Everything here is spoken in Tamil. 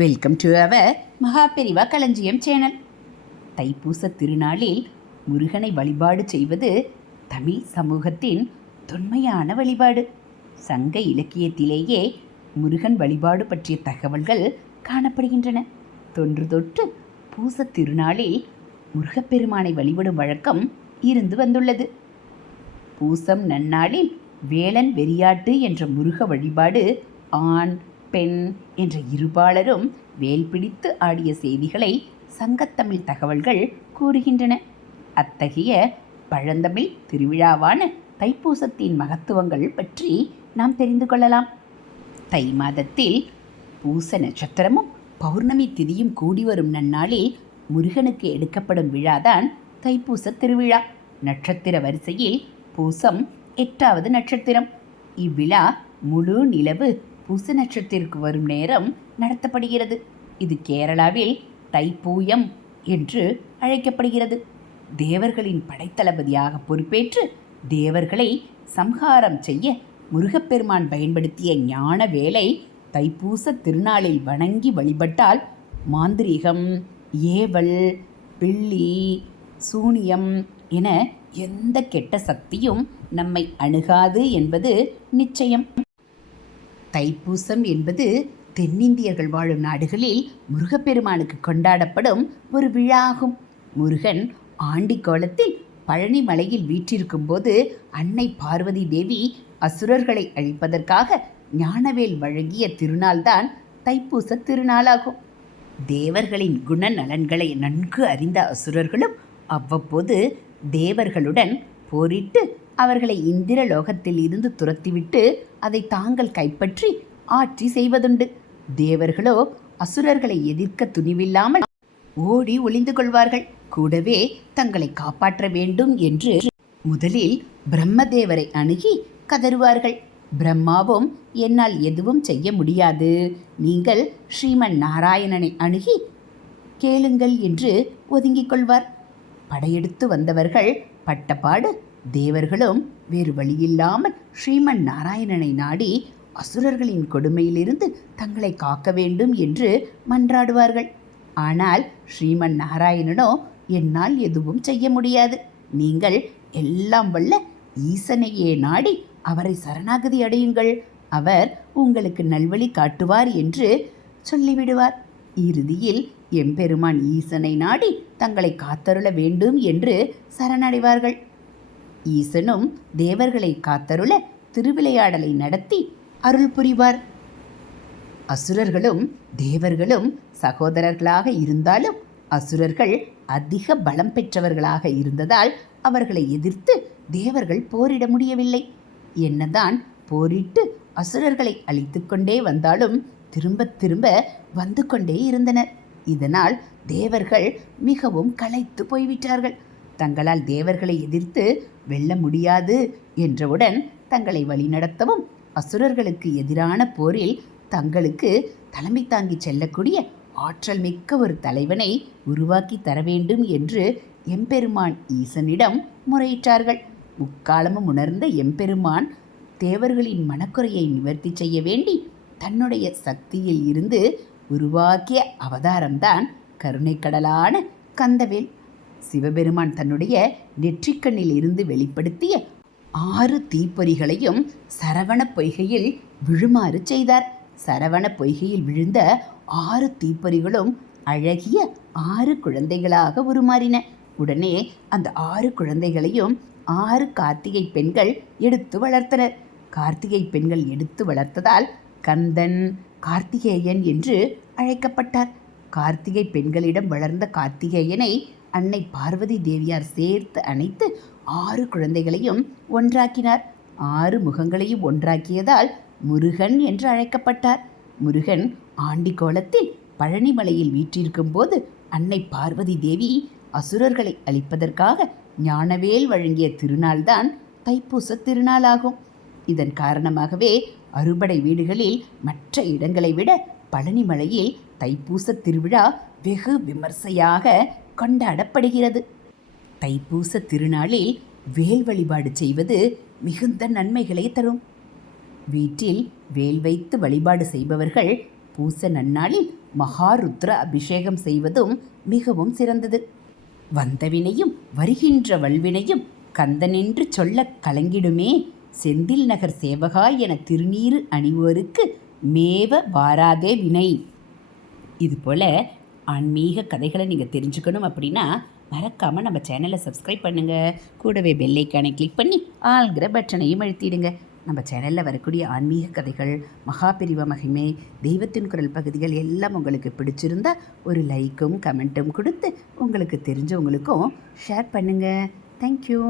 வெல்கம் டு அவர் மகாபெரிவா களஞ்சியம் சேனல் தைப்பூச திருநாளில் முருகனை வழிபாடு செய்வது தமிழ் சமூகத்தின் தொன்மையான வழிபாடு. சங்க இலக்கியத்திலேயே முருகன் வழிபாடு பற்றிய தகவல்கள் காணப்படுகின்றன. தொன்று தொற்று பூச திருநாளில் முருகப்பெருமானை வழிபடும் வழக்கம் இருந்து வந்துள்ளது. பூசம் நன்னாளில் வேலன் வெறியாட்டு என்ற முருக வழிபாடு ஆண் பெண் என்ற இருபாலரும் வேல் பிடித்து ஆடிய செய்திகளை சங்கத்தமிழ் தகவல்கள் கூறுகின்றன. அத்தகைய பழந்தமிழ் திருவிழாவான தைப்பூசத்தின் மகத்துவங்கள் பற்றி நாம் தெரிந்து கொள்ளலாம். தை மாதத்தில் பூச நட்சத்திரமும் பௌர்ணமி திதியும் கூடி வரும் நன்னாளில் முருகனுக்கு எடுக்கப்படும் விழாதான் தைப்பூச திருவிழா. நட்சத்திர வரிசையில் பூசம் எட்டாவது நட்சத்திரம். இவ்விழா முழு நிலவு பூச நட்சத்திற்கு வரும் நேரம் நடத்தப்படுகிறது. இது கேரளாவில் தைப்பூயம் என்று அழைக்கப்படுகிறது. தேவர்களின் படைத்தளபதியாக பொறுப்பேற்று தேவர்களை சம்ஹாரம் செய்ய முருகப்பெருமான் பயன்படுத்திய ஞான வேலை தைப்பூச திருநாளில் வணங்கி வழிபட்டால் மாந்திரீகம் ஏவல் பில்லி சூனியம் என எந்த கெட்ட சக்தியும் நம்மை அணுகாது என்பது நிச்சயம். தைப்பூசம் என்பது தென்னிந்தியர்கள் வாழும் நாடுகளில் முருகப்பெருமானுக்கு கொண்டாடப்படும் ஒரு விழாகும். முருகன் ஆண்டி கோலத்தில் பழனி மலையில் வீற்றிருக்கும் போது அன்னை பார்வதி தேவி அசுரர்களை அழிப்பதற்காக ஞானவேல் வழங்கிய திருநாள்தான் தைப்பூச திருநாளாகும். தேவர்களின் குணநலன்களை நன்கு அறிந்த அசுரர்களும் அவ்வப்போது தேவர்களுடன் போரிட்டு அவர்களை இந்திர லோகத்தில் இருந்து துரத்திவிட்டு அதை தாங்கள் கைப்பற்றி ஆட்சி செய்வதுண்டு. தேவர்களோ அசுரர்களை எதிர்க்க துணிவில்லாமல் ஓடி ஒளிந்து கொள்வார்கள். கூடவே தங்களை காப்பாற்ற வேண்டும் என்று முதலில் பிரம்மதேவரை அணுகி கதறுவார்கள். பிரம்மாவும் என்னால் எதுவும் செய்ய முடியாது. நீங்கள் ஸ்ரீமன் நாராயணனை அணுகி கேளுங்கள் என்று ஒதுங்கிக் கொள்வார். படையெடுத்து வந்தவர்கள் பட்டபாடு தேவர்களும் வேறு வழியில்லாமல் ஸ்ரீமன் நாராயணனை நாடி அசுரர்களின் கொடுமையிலிருந்து தங்களை காக்க வேண்டும் என்று மன்றாடுவார்கள். ஆனால் ஸ்ரீமன் நாராயணனோ என்னால் எதுவும் செய்ய முடியாது. நீங்கள் எல்லாம் வல்ல ஈசனையே நாடி அவரை சரணாகதி அடையுங்கள். அவர் உங்களுக்கு நல்வழி காட்டுவார் என்று சொல்லிவிடுவார். இறுதியில் எம்பெருமான் ஈசனை நாடி தங்களை காத்தருள வேண்டும் என்று சரணடைவார்கள். ஈசனும் தேவர்களை காத்தருள திருவிளையாடலை நடத்தி அருள் புரிவார். அசுரர்களும் தேவர்களும் சகோதரர்களாக இருந்தாலும் அசுரர்கள் அதிக பலம் பெற்றவர்களாக இருந்ததால் அவர்களை எதிர்த்து தேவர்கள் போரிட முடியவில்லை. என்னதான் போரிட்டு அசுரர்களை அழித்து கொண்டே வந்தாலும் திரும்ப திரும்ப வந்து கொண்டே இருந்தனர். இதனால் தேவர்கள் மிகவும் களைத்து போய்விட்டார்கள். தங்களால் தேவர்களை எதிர்த்து வெல்ல முடியாது என்றவுடன் தங்களை வழிநடத்தவும் அசுரர்களுக்கு எதிரான போரில் தங்களுக்கு தலைமை தாங்கி செல்லக்கூடிய ஆற்றல் மிக்க ஒரு தலைவனை உருவாக்கி தர வேண்டும் என்று எம்பெருமான் ஈசனிடம் முறையிட்டார்கள். முக்காலமும் உணர்ந்த எம்பெருமான் தேவர்களின் மனக்குறையை நிவர்த்தி செய்ய வேண்டி தன்னுடைய சக்தியில் இருந்து உருவாக்கிய அவதாரம்தான் கருணைக்கடலான கந்தவேல். சிவபெருமான் தன்னுடைய நெற்றிக்கண்ணில் இருந்து வெளிப்படுத்திய ஆறு தீப்பொறிகளையும் சரவண பொய்கையில் விழுமாறு செய்தார். சரவண பொய்கையில் விழுந்த ஆறு தீப்பொறிகளும் அழகிய ஆறு குழந்தைகளாக உருமாறின. உடனே அந்த ஆறு குழந்தைகளையும் ஆறு கார்த்திகை பெண்கள் எடுத்து வளர்த்தனர். கார்த்திகை பெண்கள் எடுத்து வளர்த்ததால் கந்தன் கார்த்திகேயன் என்று அழைக்கப்பட்டார். கார்த்திகை பெண்களிடம் வளர்ந்த கார்த்திகேயனை அன்னை பார்வதி தேவியார் சேர்த்து அணைத்து ஆறு குழந்தைகளையும் ஒன்றாக்கினார். ஆறு முகங்களையும் ஒன்றாக்கியதால் முருகன் என்று அழைக்கப்பட்டார். முருகன் ஆண்டி கோலத்தில் பழனிமலையில் வீற்றிருக்கும் போது அன்னை பார்வதி தேவி அசுரர்களை அழிப்பதற்காக ஞானவேல் வழங்கிய திருநாள்தான் தைப்பூச திருநாளாகும். இதன் காரணமாகவே அறுபடை வீடுகளில் மற்ற இடங்களை விட பழனிமலையில் தைப்பூச திருவிழா வெகு விமர்சையாக கொண்டாடப்படுகிறது. தைப்பூச திருநாளில் வேல் வழிபாடு செய்வது மிகுந்த நன்மைகளை தரும். வீட்டில் வேல் வைத்து வழிபாடு செய்பவர்கள் பூச நன்னாளில் மகாருத்ர அபிஷேகம் செய்வதும் மிகவும் சிறந்தது. வந்தவினையும் வருகின்ற வல்வினையும் கந்தனென்று சொல்ல கலங்கிடுமே செந்தில் நகர் சேவகா என திருநீறு அணிவோருக்கு மேவ வாராதே வினை. இதுபோல் ஆன்மீக கதைகளை நீங்கள் தெரிஞ்சுக்கணும் அப்படின்னா மறக்காமல் நம்ம சேனலை சப்ஸ்கிரைப் பண்ணுங்கள் கூடவே பெல்லைக்கானை கிளிக் பண்ணி ஆள்கிற பட்டனையும் அழுத்திடுங்க. நம்ம சேனலில் வரக்கூடிய ஆன்மீக கதைகள் மகாபிரிவ மகிமை தெய்வத்தின் குரல் பகுதிகள் எல்லாம் உங்களுக்கு பிடிச்சிருந்தா ஒரு லைக்கும் கமெண்ட்டும் கொடுத்து உங்களுக்கு தெரிஞ்சவங்களுக்கும் ஷேர் பண்ணுங்கள் தேங்க்யூ